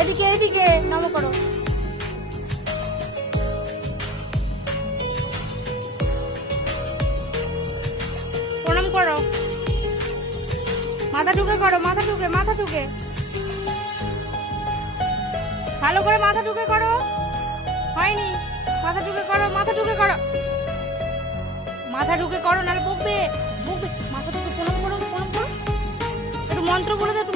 এদিকে এদিকে নম করো। প্রণাম করো। মাথা ঢুকে করো, মাথা ঢুকে, মাথা ঢুকে ভালো করে মাথা ঢুকে করো। হয়নি, মাথা ঢুকে করো, মাথা ঢুকে করো, মাথা ঢুকে করো, নাহলে বকবে বকবে। মাথা ঢুকে প্রণাম করো, প্রণাম করো। একটু মন্ত্র বলে দাও, একটু